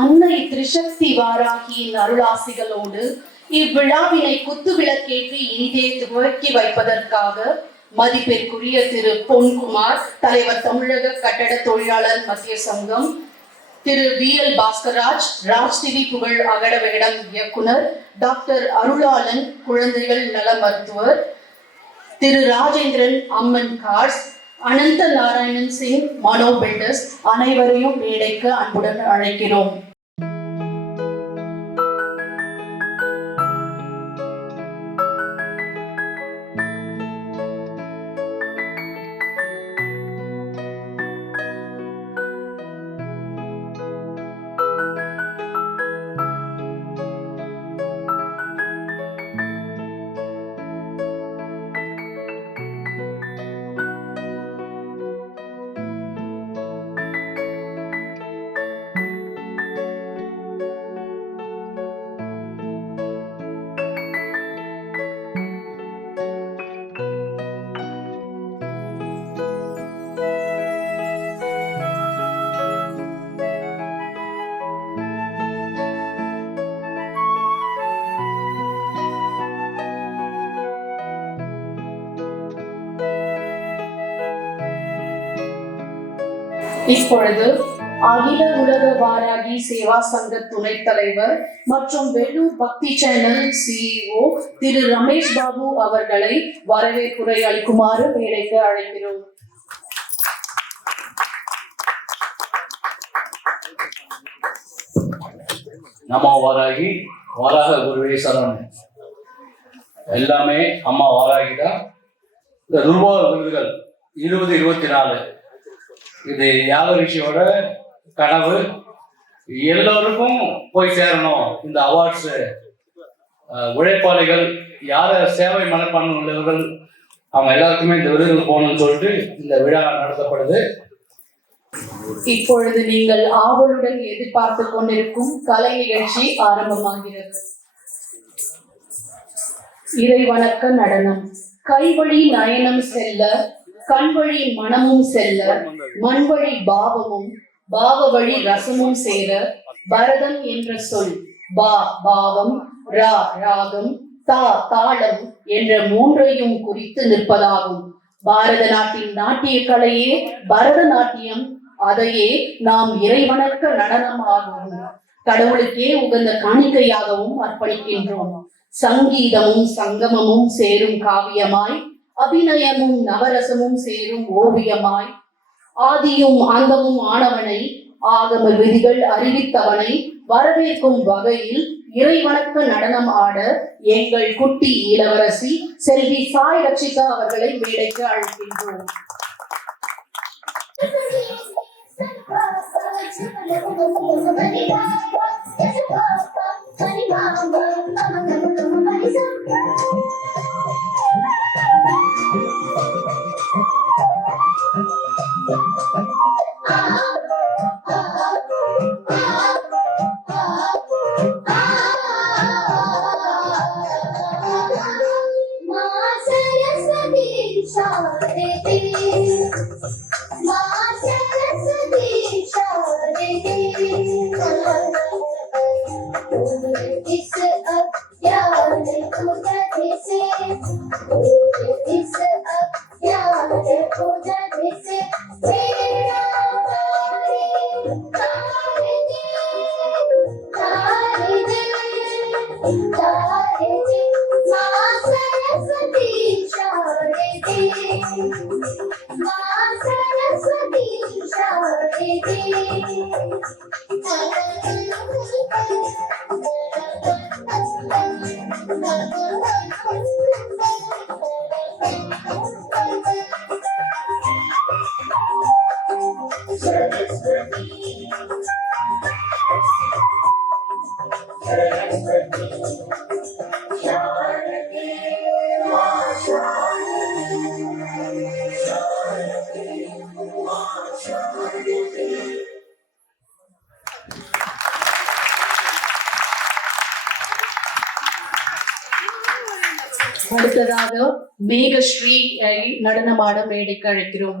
அன்னை திரிசக்தி வாராகியின் அருளாசிகளோடு இவ்விழாவினை குத்துவிளக்கேற்றி இனிதே துவக்கி வைப்பதற்காக மதிப்பிற்குரிய திரு பொன்குமார், தலைவர் தமிழக கட்டட தொழிலாளர் மத்திய சங்கம், திரு VL பாஸ்கராஜ், ராஜ் டிவி புகழ் அகட வேடம் இயக்குனர், டாக்டர் அருளாளன் குழந்தைகள் நல மருத்துவர், திரு ராஜேந்திரன் அம்மன் கார்ஸ், அனந்த நாராயணன் சிங் மனோ பில்டர்ஸ் அனைவரையும் மேடைக்கு அன்புடன் அழைக்கிறோம். இப்பொழுது அகில உலக வாராகி சேவா சங்க துணைத் தலைவர் மற்றும் வெள்ளூர் பக்தி சேனல் CEO திரு ரமேஷ் பாபு அவர்களை வரவேற்புரை அளிக்குமாறு மேடைக்கு அழைக்கிறோம். நமோ வாராகி, வாராக குருவே சரணம். எல்லாமே அம்மா வாராகி தான். இந்த ரூபா விருதுகள் 2024 இது யாகரிஷியோட கனவு, எல்லோருக்கும் போய் சேரணும். இந்த அவார்ட்ஸ் உழைப்பாளிகள், யார சேவை மனப்பான்மை உள்ளவர்கள், அவங்க எல்லாருக்குமே இந்த விருதுகள் போகணும்னு சொல்லிட்டு இந்த விழா நடத்தப்படுது. இப்பொழுது நீங்கள் ஆவலுடன் எதிர்பார்த்து கொண்டிருக்கும் கலை நிகழ்ச்சி ஆரம்பமாகிறது. இறை வணக்க நடனம். கைவழி நயனம் செல்ல, கண்வழி மனமும் செல்ல, மண்வழி பாவமும் பாவ வழி ரசமும் சேர, பரதம் என்ற சொல் பா பாவம், ரா ராகம், தா தாளம் என்ற மூன்றையும் குறித்து நிற்பதாகும். பாரத நாட்டின் நாட்டிய கலையே பரதநாட்டியம். அதையே நாம் இறைவணக்க நடனமாகவும் கடவுளுக்கே உகந்த காணிக்கையாகவும் அர்ப்பணிக்கின்றோம். சங்கீதமும் சங்கமமும் சேரும் காவியமாய், அபிநயமும் நவரசமும் சேரும் ஓவியமாய், ஆதியும் அந்தமும் ஆனவனை, ஆகம விதிகள் அறிவித்தவனை வரவேற்கும் வகையில் இறைவணக்க நடனம் ஆட எங்கள் குட்டி இளவரசி செல்வி சாய் ரட்சிகா அவர்களை மேடைக்கு அழைக்கின்றோம். அடுத்ததாக மேகஸ்ரீ நடனமாட மேடைக்கு அழைக்கிறோம்.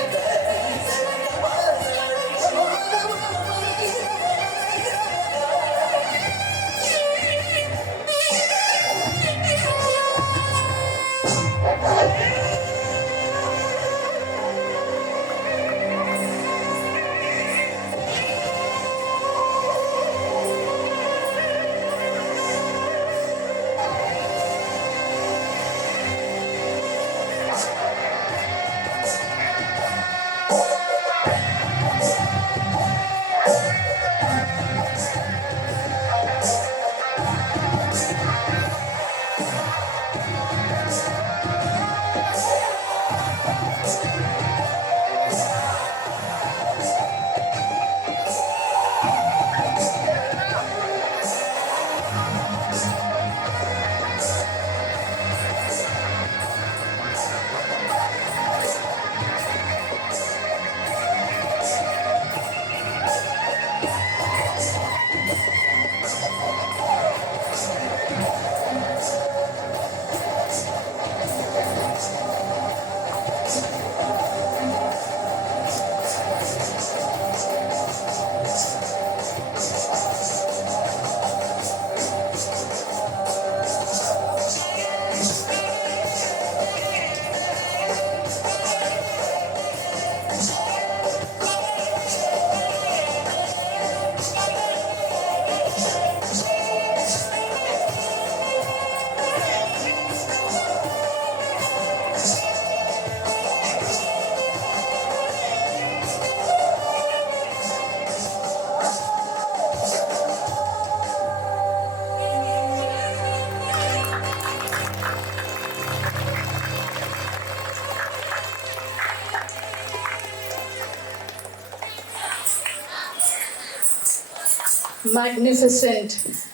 magnificent